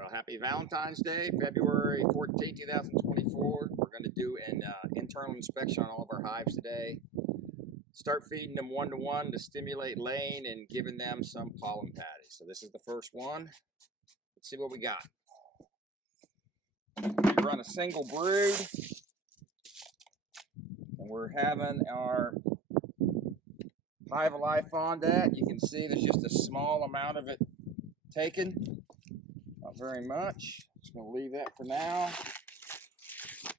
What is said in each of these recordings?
Well, happy Valentine's Day, February 14, 2024. We're going to do an internal inspection on all of our hives today. Start feeding them one-to-one to stimulate laying and giving them some pollen patties. So this is the first one. Let's see what we got. We run a single brood, and we're having our Hive Alive fondant. You can see there's just a small amount of it taken. Not very much. Just going to leave that for now.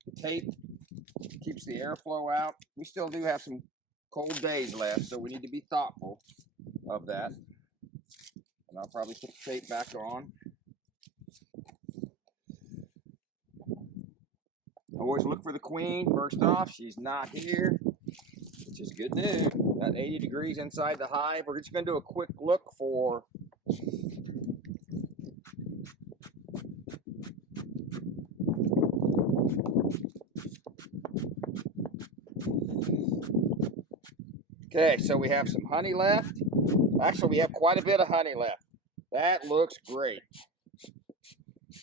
The tape keeps the airflow out. We still do have some cold days left, so we need to be thoughtful of that. And I'll probably put the tape back on. Always look for the queen. First off, she's not here, which is good news. Got 80 degrees inside the hive. We're just going to do a quick look for okay, so we have some honey left. Actually, we have quite a bit of honey left. That looks great.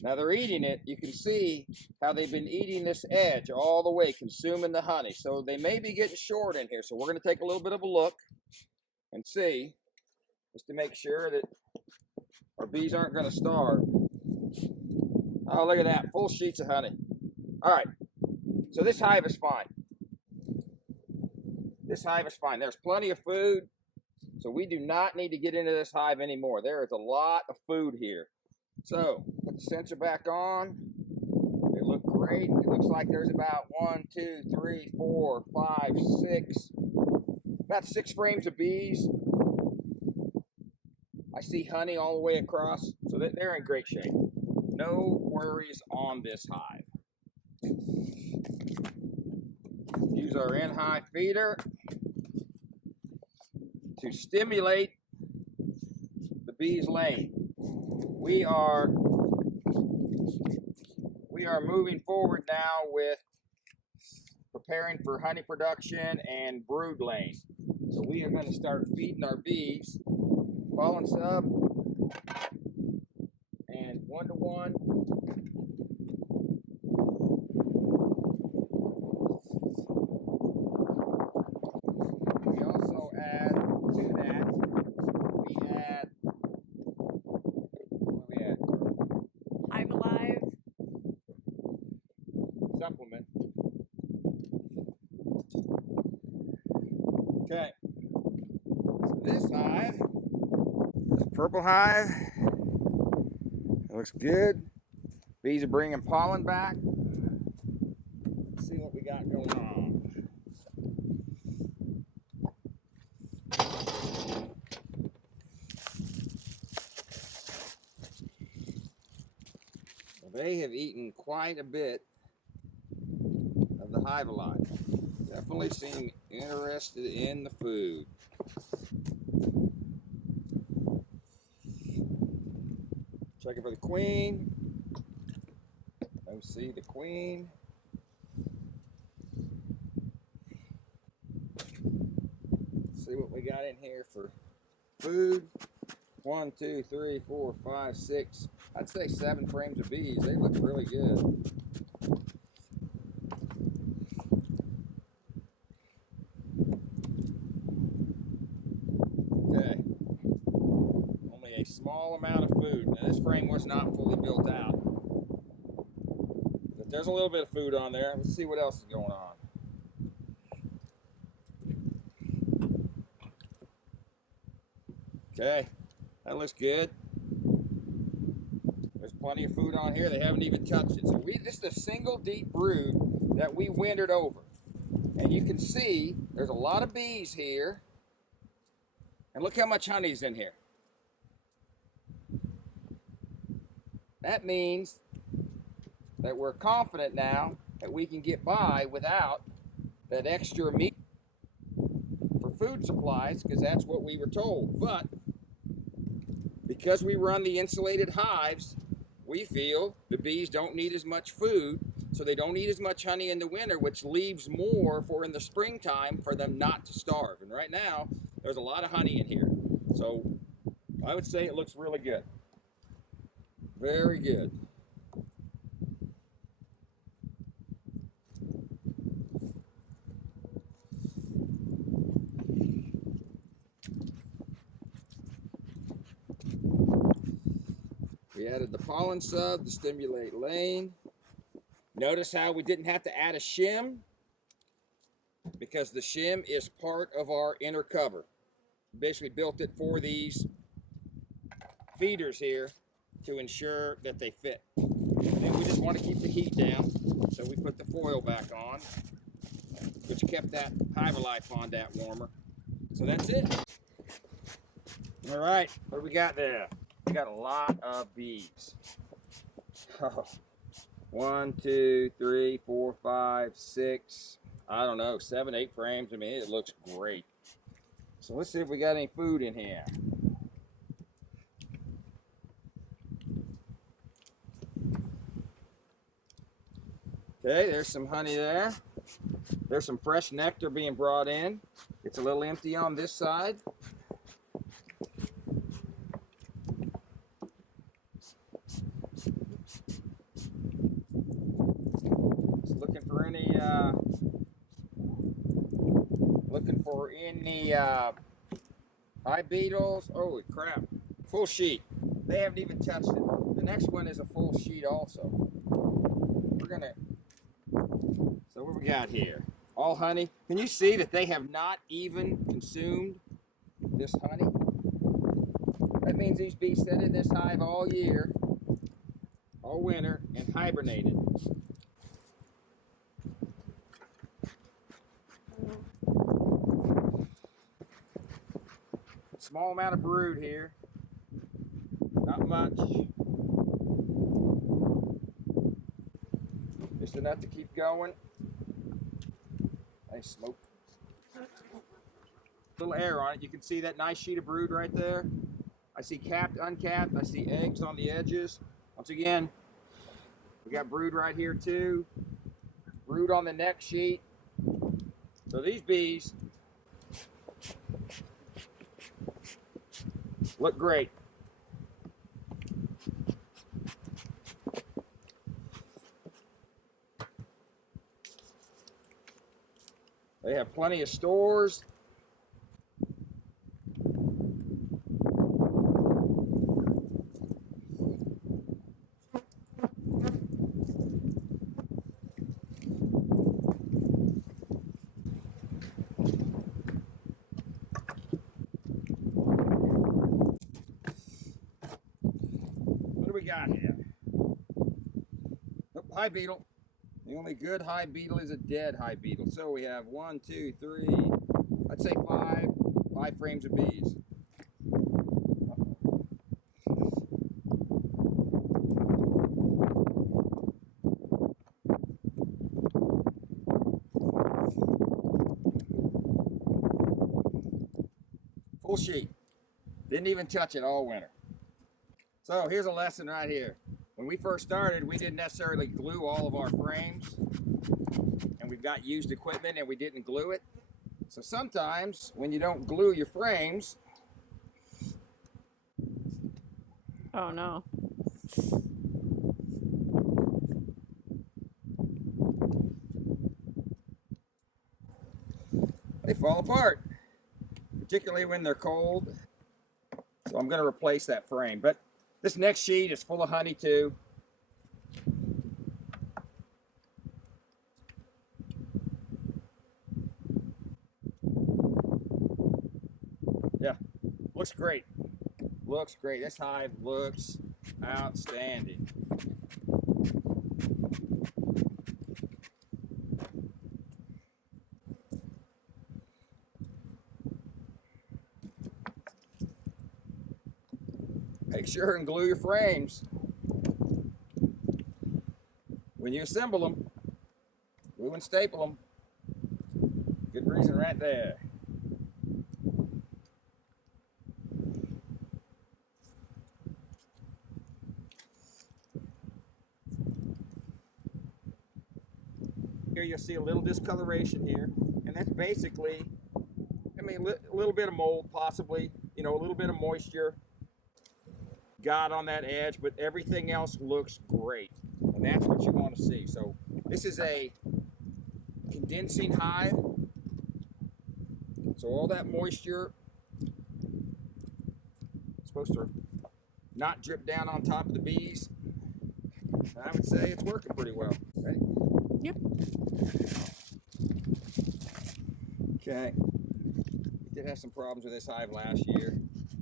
Now they're eating it. You can see how they've been eating this edge all the way, consuming the honey. So they may be getting short in here. So we're going to take a little bit of a look and see, just to make sure that our bees aren't going to starve. Oh, look at that, full sheets of honey. All right, so this hive is fine. This hive is fine. There's plenty of food, so we do not need to get into this hive anymore. There is a lot of food here. So, put the sensor back on. They look great. It looks like there's about 1, 2, 3, 4, 5, 6, about 6 frames of bees. I see honey all the way across, so they're in great shape. No worries on this hive. Use our in-hive feeder to stimulate the bees laying. We are moving forward now with preparing for honey production and brood laying. So we are going to start feeding our bees pollen sub and one-to-one. We also add to that, we add, what do we add? Hive Alive Supplement. Okay, so this hive, this purple hive, it looks good. Bees are bringing pollen back. Let's see what we got going on. Well, they have eaten quite a bit of the Hive Alive. Definitely seem interested in the food. Checking for the queen. Don't see the queen. Let's see what we got in here for food. 1, 2, 3, 4, 5, 6. I'd say 7 frames of bees. They look really good. Okay. Only a small amount of food. Now this frame was not fully built out. But there's a little bit of food on there. Let's see what else is going on. Okay. That looks good. There's plenty of food on here. They haven't even touched it. So this is a single deep brood that we wintered over. And you can see there's a lot of bees here. And look how much honey's in here. That means that we're confident now that we can get by without that extra meat for food supplies, because that's what we were told. But because we run the insulated hives, we feel the bees don't need as much food, so they don't eat as much honey in the winter, which leaves more for in the springtime for them not to starve. And right now, there's a lot of honey in here. So I would say it looks really good. Very good. We added the pollen sub to stimulate laying. Notice how we didn't have to add a shim because the shim is part of our inner cover. Basically built it for these feeders here to ensure that they fit. And we just want to keep the heat down, so we put the foil back on, which kept that Hive Alive fondant warmer. So that's it. All right, what do we got there? We got a lot of bees. Oh, 1, 2, 3, 4, 5, 6, I don't know, 7, 8 frames. I mean, it looks great. So let's see if we got any food in here. Okay, there's some honey there. There's some fresh nectar being brought in. It's a little empty on this side. Just looking for any hive beetles. Holy crap! Full sheet. They haven't even touched it. The next one is a full sheet also. So what we got here? All honey. Can you see that they have not even consumed this honey? That means these bees sat in this hive all year, all winter, and hibernated. Small amount of brood here. Not much. Just enough to keep going. Nice smoke. Little air on it. You can see that nice sheet of brood right there. I see capped, uncapped. I see eggs on the edges. Once again, we got brood right here too. Brood on the next sheet. So these bees look great. They have plenty of stores. What do we got here? Oh, hive beetle. The only good hive beetle is a dead hive beetle. So we have 1, 2, 3, I'd say 5 frames of bees. Full sheet. Didn't even touch it all winter. So here's a lesson right here. When we first started, we didn't necessarily glue all of our frames, and we've got used equipment and we didn't glue it. So sometimes when you don't glue your frames, Oh no. they fall apart, particularly when they're cold. So I'm going to replace that frame. But this next sheet is full of honey too. Yeah, looks great. Looks great. This hive looks outstanding. Make sure and glue your frames when you assemble them. Glue and staple them. Good reason right there. Here you'll see a little discoloration here, and that's basically, I mean, a little bit of mold possibly, you know, a little bit of moisture. got on that edge, but everything else looks great. And that's what you want to see. So this is a condensing hive. So all that moisture is supposed to not drip down on top of the bees. And I would say it's working pretty well. Okay. Yep. Okay. We did have some problems with this hive last year.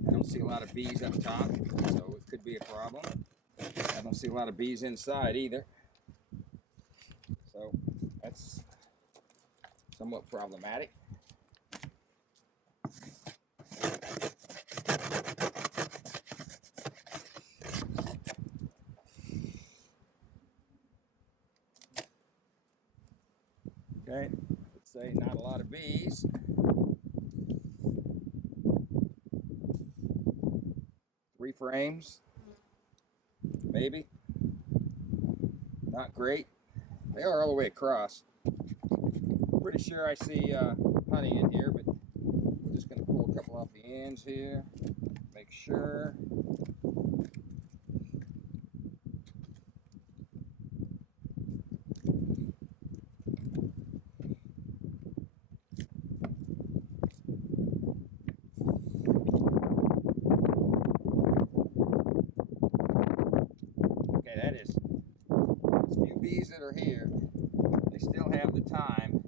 I don't see a lot of bees up top, so it could be a problem. I don't see a lot of bees inside either. So that's somewhat problematic. Okay, let's say not a lot of bees. 3 frames, maybe. Not great. They are all the way across. Pretty sure I see honey in here, but we're just going to pull a couple off the ends here. Make sure. Okay, that is. These few bees that are here, they still have the time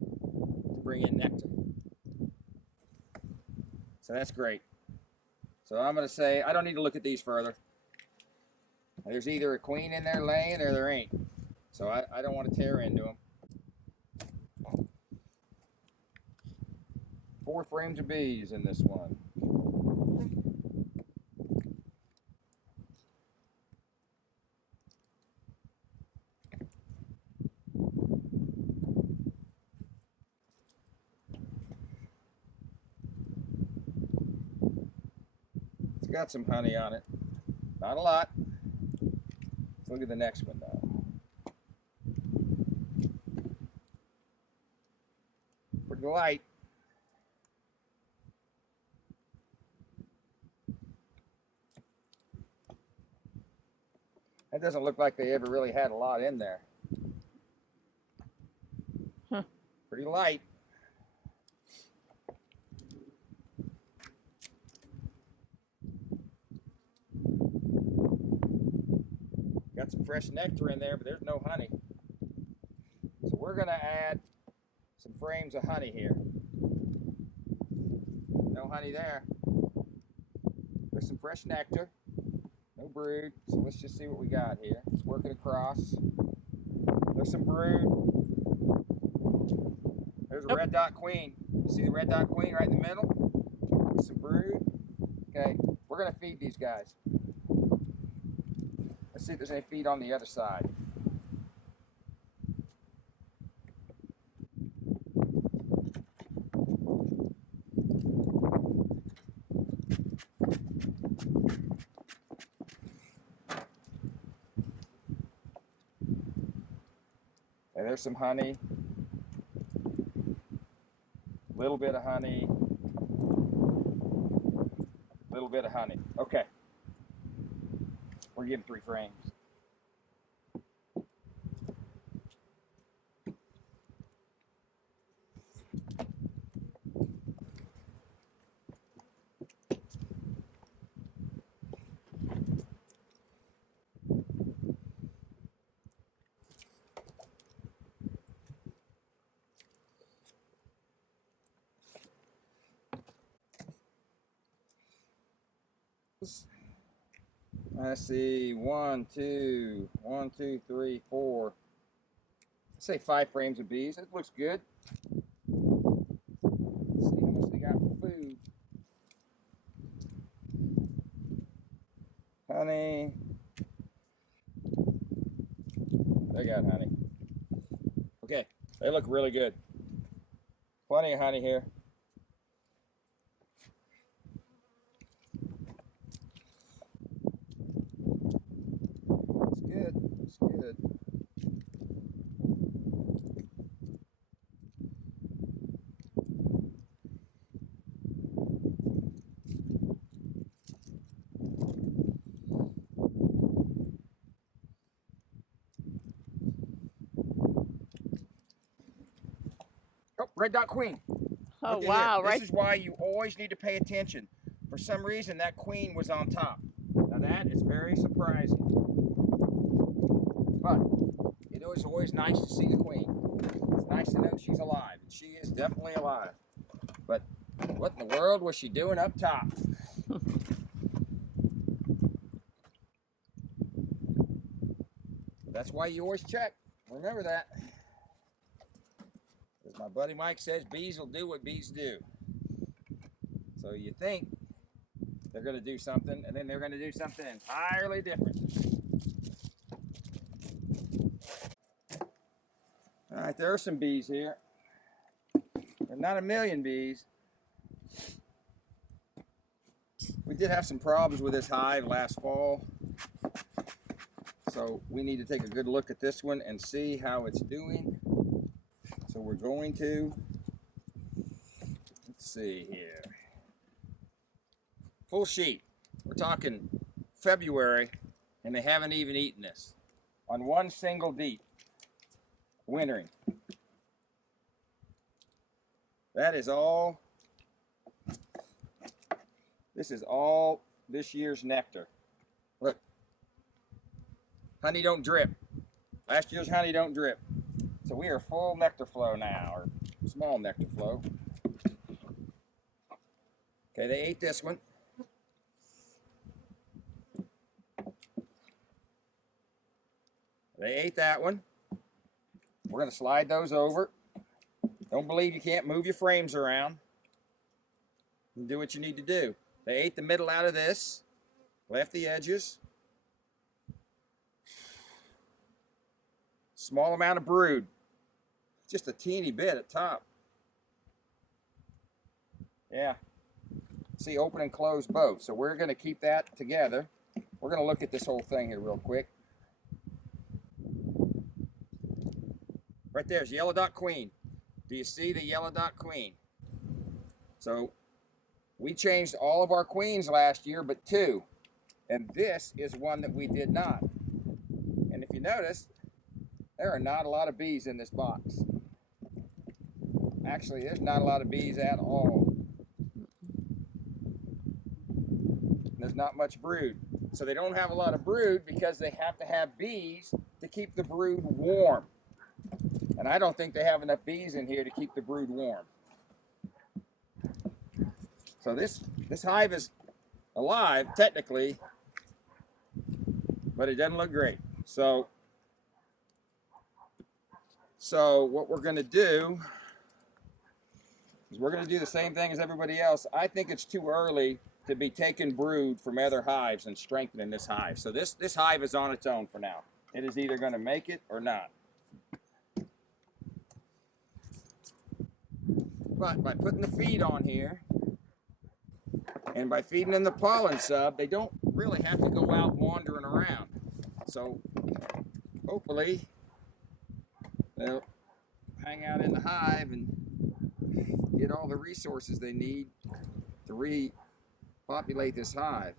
to bring in nectar. So that's great. So I'm going to say, I don't need to look at these further. There's either a queen in there laying or there ain't. So I don't want to tear into them. 4 frames of bees in this one. It's got some honey on it. Not a lot. Let's look at the next one now. Pretty light. That doesn't look like they ever really had a lot in there. Huh. Pretty light. Got some fresh nectar in there, but there's no honey. So we're going to add some frames of honey here. No honey there. There's some fresh nectar. No brood. So let's just see what we got here. Let's work it across. There's some brood. There's a red dot queen. You see the red dot queen right in the middle? There's some brood. Okay, we're going to feed these guys. Let's see if there's any feed on the other side. And there's some honey. A little bit of honey. A little bit of honey. Okay. We're giving 3 frames. Let's see, 1, 2, 1, 2, 3, 4. Let's say 5 frames of bees. It looks good. Let's see how much they got for food. Honey. They got honey. Okay, they look really good. Plenty of honey here. It's good. It's good. red dot queen. Oh, Look at wow, here. right. This is why you always need to pay attention. For some reason, that queen was on top. Now that is very surprising. But it is always nice to see the queen. It's nice to know she's alive, and she is definitely alive. But what in the world was she doing up top? That's why you always check. Remember that. As my buddy Mike says, bees will do what bees do. So you think they're going to do something, and then they're going to do something entirely different. All right, there are some bees here. But not a million bees. We did have some problems with this hive last fall. So we need to take a good look at this one and see how it's doing. So we're going to, let's see here. Full sheet. We're talking February, and they haven't even eaten this on one single deep. Wintering. That is all. This is all this year's nectar. Look. Honey don't drip. Last year's honey don't drip. So we are full nectar flow now, or small nectar flow. Okay, they ate this one. They ate that one. We're going to slide those over. Don't believe you can't move your frames around. You do what you need to do. They ate the middle out of this, left the edges. Small amount of brood. Just a teeny bit at top. Yeah. See, open and close both. So we're going to keep that together. We're going to look at this whole thing here real quick. Right there's yellow dot queen. Do you see the yellow dot queen? So we changed all of our queens last year, but 2. And this is one that we did not. And if you notice, there are not a lot of bees in this box. Actually, there's not a lot of bees at all. There's not much brood. So they don't have a lot of brood because they have to have bees to keep the brood warm. And I don't think they have enough bees in here to keep the brood warm. So this hive is alive, technically, but it doesn't look great. So what we're going to do is we're going to do the same thing as everybody else. I think it's too early to be taking brood from other hives and strengthening this hive. So this hive is on its own for now. It is either going to make it or not. But by putting the feed on here, and by feeding them the pollen sub, they don't really have to go out wandering around. So hopefully they'll hang out in the hive and get all the resources they need to repopulate this hive.